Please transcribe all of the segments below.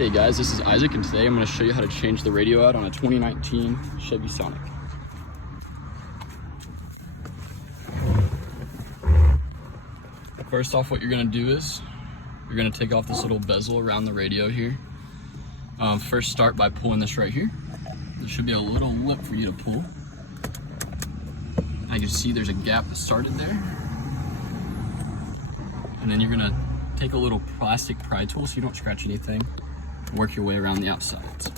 Hey guys, this is Isaac, and today I'm going to show you how to change the radio out on a 2019 Chevy Sonic. First off, what you're going to do is you're going to take off this little bezel around the radio here. First start by pulling this right here. There should be a little lip for you to pull. I can see there's a gap that started there. And then you're going to take a little plastic pry tool so you don't scratch anything. Work your way around the outsides.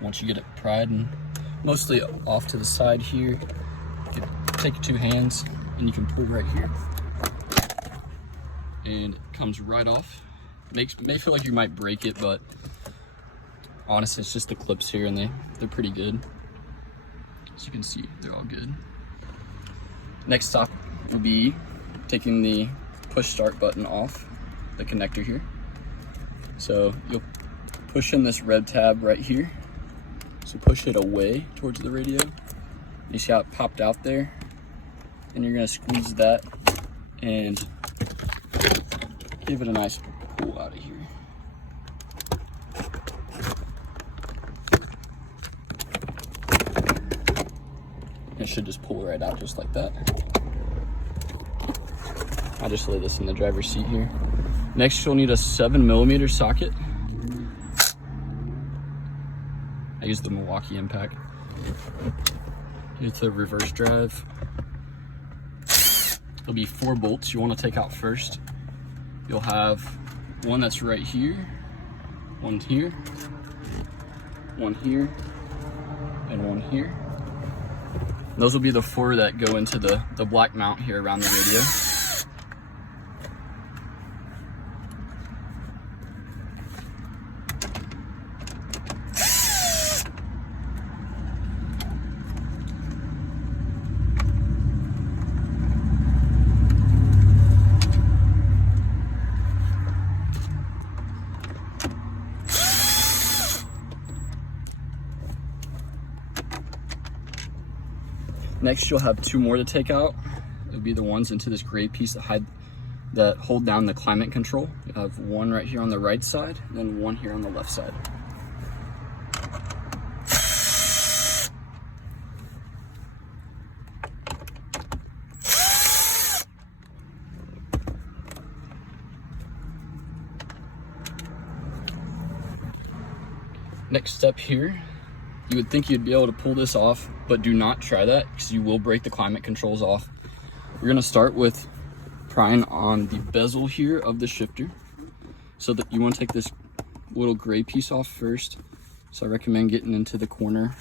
Once you get it pried and mostly off to the side here, you can take your two hands and you can pull right here, and it comes right off. May feel like you might break it, but honestly it's just the clips here, and they're pretty good. As you can see, they're all good. Next stop will be taking the push start button off the connector here. So you'll push in this red tab right here. So push it away towards the radio. You see how it popped out there? And you're gonna squeeze that and give it a nice pull out of here. It should just pull right out just like that. I just lay this in the driver's seat here. Next, you'll need a 7mm socket. I use the Milwaukee Impact. It's a reverse drive. There'll be 4 bolts you want to take out first. You'll have one that's right here, one here, one here, and one here. And those will be the 4 that go into the black mount here around the radio. Next, you'll have 2 more to take out. It'll be the ones into this gray piece that hold down the climate control. You have one right here on the right side, and then one here on the left side. Next step here, you would think you'd be able to pull this off, but do not try that because you will break the climate controls off. We're gonna start with prying on the bezel here of the shifter. So that you wanna take this little gray piece off first. So I recommend getting into the corner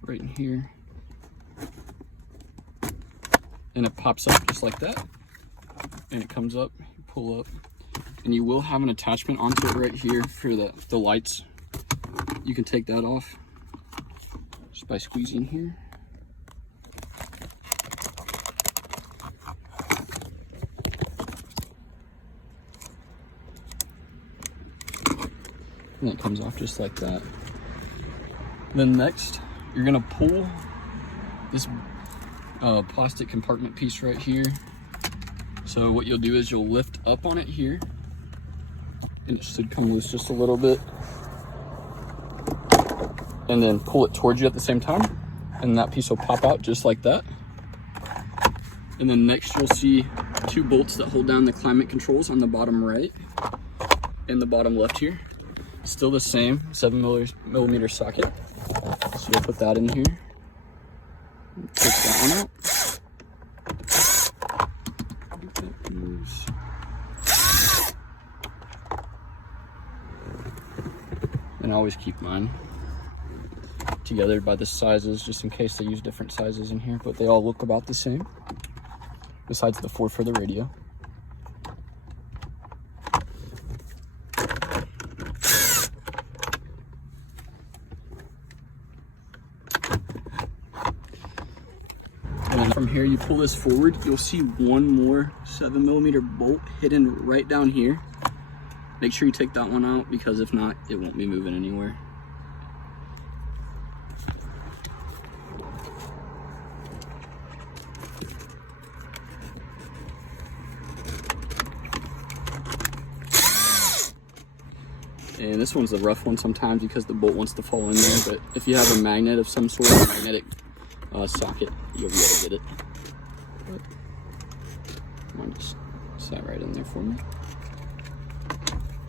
right in here. And it pops up just like that. And it comes up, you pull up. And you will have an attachment onto it right here for the lights. You can take that off just by squeezing here. And it comes off just like that. Then next, you're gonna pull this plastic compartment piece right here. So what you'll do is you'll lift up on it here, and it should come loose just a little bit. And then pull it towards you at the same time, and that piece will pop out just like that. And then next you'll see 2 bolts that hold down the climate controls on the bottom right and the bottom left here. Still the same 7mm socket. So you'll put that in here. Take that one out. And I always keep mine together by the sizes, just in case they use different sizes in here, but they all look about the same, besides the 4 for the radio. From here, you pull this forward, you'll see one more 7mm bolt hidden right down here. Make sure you take that one out, because if not, it won't be moving anywhere. And this one's the rough one sometimes because the bolt wants to fall in there, but if you have a magnet of some sort, a magnetic socket, you'll be able to get it. Mine just sat right in there for me.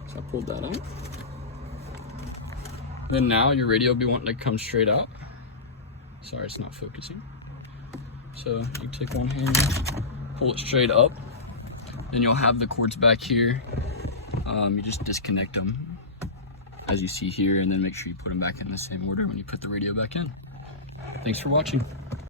So I pulled that out. Then now your radio will be wanting to come straight out. Sorry, it's not focusing. So you take one hand, pull it straight up. Then you'll have the cords back here. You just disconnect them, as you see here, and then make sure you put them back in the same order when you put the radio back in. Thanks for watching.